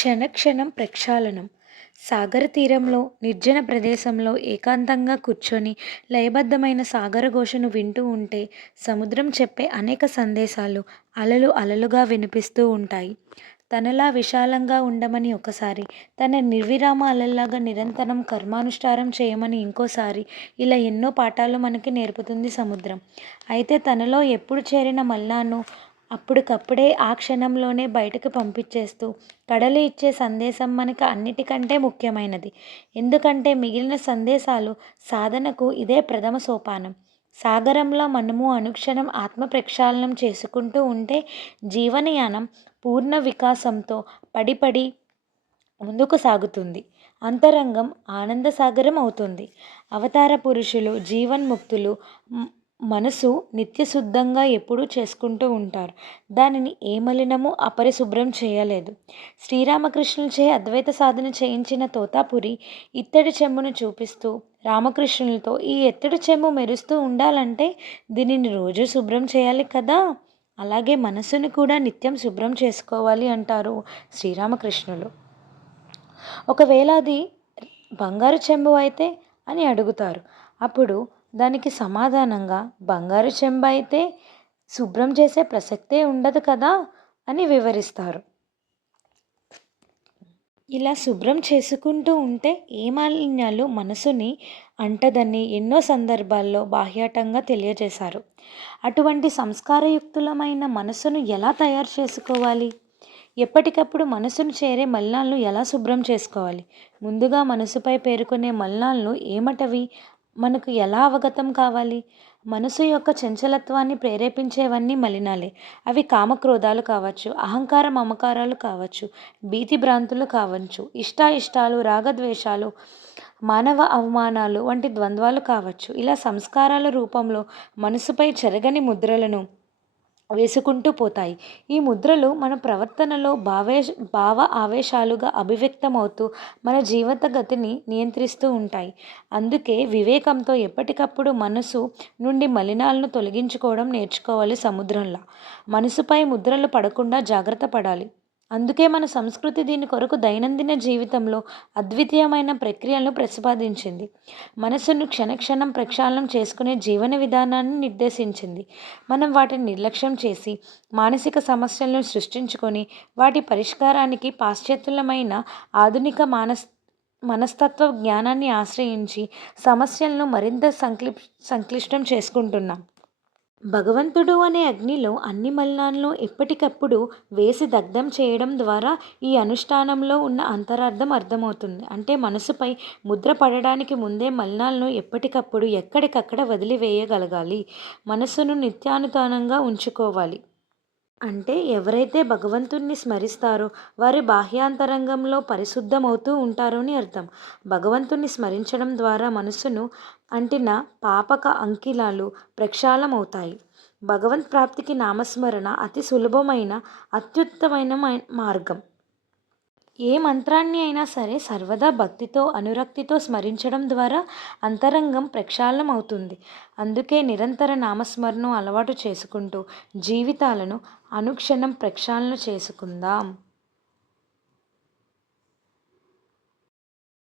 క్షణక్షణం ప్రక్షాళనం. సాగర తీరంలో నిర్జన ప్రదేశంలో ఏకాంతంగా కూర్చొని లయబద్ధమైన సాగర ఘోషను వింటూ ఉంటే సముద్రం చెప్పే అనేక సందేశాలు అలలు అలలుగా వినిపిస్తూ ఉంటాయి. తనలా విశాలంగా ఉండమని ఒకసారి, తన నిర్విరామ అలల్లాగా నిరంతరం కర్మానుష్ఠానం చేయమని ఇంకోసారి, ఇలా ఎన్నో పాఠాలు మనకి నేర్పుతుంది సముద్రం. అయితే తనలో ఎప్పుడు చేరిన మల్లాను అప్పటికప్పుడే ఆ క్షణంలోనే బయటకు పంపించేస్తూ కడలి ఇచ్చే సందేశం మనకు అన్నిటికంటే ముఖ్యమైనది. ఎందుకంటే మిగిలిన సందేశాలు సాధనకు ఇదే ప్రథమ సోపానం. సాగరంలో మనము అనుక్షణం ఆత్మ ప్రక్షాళనం చేసుకుంటూ ఉంటే జీవనయానం పూర్ణ వికాసంతో పడిపడి ముందుకు సాగుతుంది. అంతరంగం ఆనంద సాగరం అవుతుంది. అవతార పురుషులు జీవన్ముక్తులు మనసు నిత్యశుద్ధంగా ఎప్పుడూ చేసుకుంటూ ఉంటారు. దానిని ఏ మలినము అపరిశుభ్రం చేయలేదు. శ్రీరామకృష్ణులచే అద్వైత సాధన చేయించిన తోతాపురి ఇత్తడి చెంబును చూపిస్తూ రామకృష్ణులతో, ఈ ఎత్తడి చెంబు మెరుస్తూ ఉండాలంటే దీనిని రోజు శుభ్రం చేయాలి కదా, అలాగే మనసును కూడా నిత్యం శుభ్రం చేసుకోవాలి అంటారు శ్రీరామకృష్ణులు. ఒకవేళ అది బంగారు చెంబు అయితే అని అడుగుతారు. అప్పుడు దానికి సమాధానంగా, బంగారు చెంబు అయితే శుభ్రం చేసే ప్రసక్తే ఉండదు కదా అని వివరిస్తారు. ఇలా శుభ్రం చేసుకుంటూ ఉంటే ఏ మాలిన్యాలు మనసుని అంటదని ఎన్నో సందర్భాల్లో బాహ్యాటంగా తెలియజేశారు. అటువంటి సంస్కారయుక్తులమైన మనసును ఎలా తయారు చేసుకోవాలి? ఎప్పటికప్పుడు మనసును చేరే మలినాలను ఎలా శుభ్రం చేసుకోవాలి? ముందుగా మనసుపై పేర్కొనే మలినాలను ఏమటవి? మనకు ఎలా అవగతం కావాలి? మనసు యొక్క చంచలత్వాన్ని ప్రేరేపించేవన్నీ మలినాలే. అవి కామక్రోధాలు కావచ్చు, అహంకార మమకారాలు కావచ్చు, భీతి భ్రాంతులు కావచ్చు, ఇష్టాయిష్టాలు, రాగద్వేషాలు, మానవ అవమానాలు వంటి ద్వంద్వాలు కావచ్చు. ఇలా సంస్కారాల రూపంలో మనసుపై చెరగని ముద్రలను వేసుకుంటూ పోతాయి. ఈ ముద్రలు మన ప్రవర్తనలో భావ ఆవేశాలుగా అభివ్యక్తమవుతూ మన జీవిత గతిని నియంత్రిస్తూ ఉంటాయి. అందుకే వివేకంతో ఎప్పటికప్పుడు మనసు నుండి మలినాలను తొలగించుకోవడం నేర్చుకోవాలి. సముద్రంలా మనసుపై ముద్రలు పడకుండా జాగ్రత్త పడాలి. అందుకే మన సంస్కృతి దీని కొరకు దైనందిన జీవితంలో అద్వితీయమైన ప్రక్రియలను ప్రతిపాదించింది. మనసును క్షణక్షణం ప్రక్షాళనం చేసుకునే జీవన విధానాన్ని నిర్దేశించింది. మనం వాటిని నిర్లక్ష్యం చేసి మానసిక సమస్యలను సృష్టించుకొని వాటి పరిష్కారానికి పాశ్చాత్యులమైన ఆధునిక మనస్తత్వ జ్ఞానాన్ని ఆశ్రయించి సమస్యలను మరింత సంక్లిష్టం చేసుకుంటున్నాం. భగవంతుడు అనే అగ్నిలో అన్ని మలినాలను ఎప్పటికప్పుడు వేసి దగ్ధం చేయడం ద్వారా ఈ అనుష్ఠానంలో ఉన్న అంతరార్థం అర్థమవుతుంది. అంటే మనసుపై ముద్ర పడడానికి ముందే మలినాలను ఎప్పటికప్పుడు ఎక్కడికక్కడ వదిలివేయగలగాలి. మనసును నిత్యానుతానంగా ఉంచుకోవాలి. అంటే ఎవరైతే భగవంతుణ్ణి స్మరిస్తారో వారి బాహ్యాంతరంగంలో పరిశుద్ధమవుతూ ఉంటారు అని అర్థం. భగవంతుణ్ణి స్మరించడం ద్వారా మనసును అంటిన పాపక అంకిలాలు ప్రక్షాళమవుతాయి. భగవంత్ ప్రాప్తికి నామస్మరణ అతి సులభమైన అత్యుత్తమైన మార్గం. ఏ మంత్రాన్ని అయినా సరే సర్వదా భక్తితో అనురక్తితో స్మరించడం ద్వారా అంతరంగం ప్రక్షాళనం అవుతుంది. అందుకే నిరంతర నామస్మరణను అలవాటు చేసుకుంటూ జీవితాలను అనుక్షణం ప్రక్షాళన చేసుకుందాం.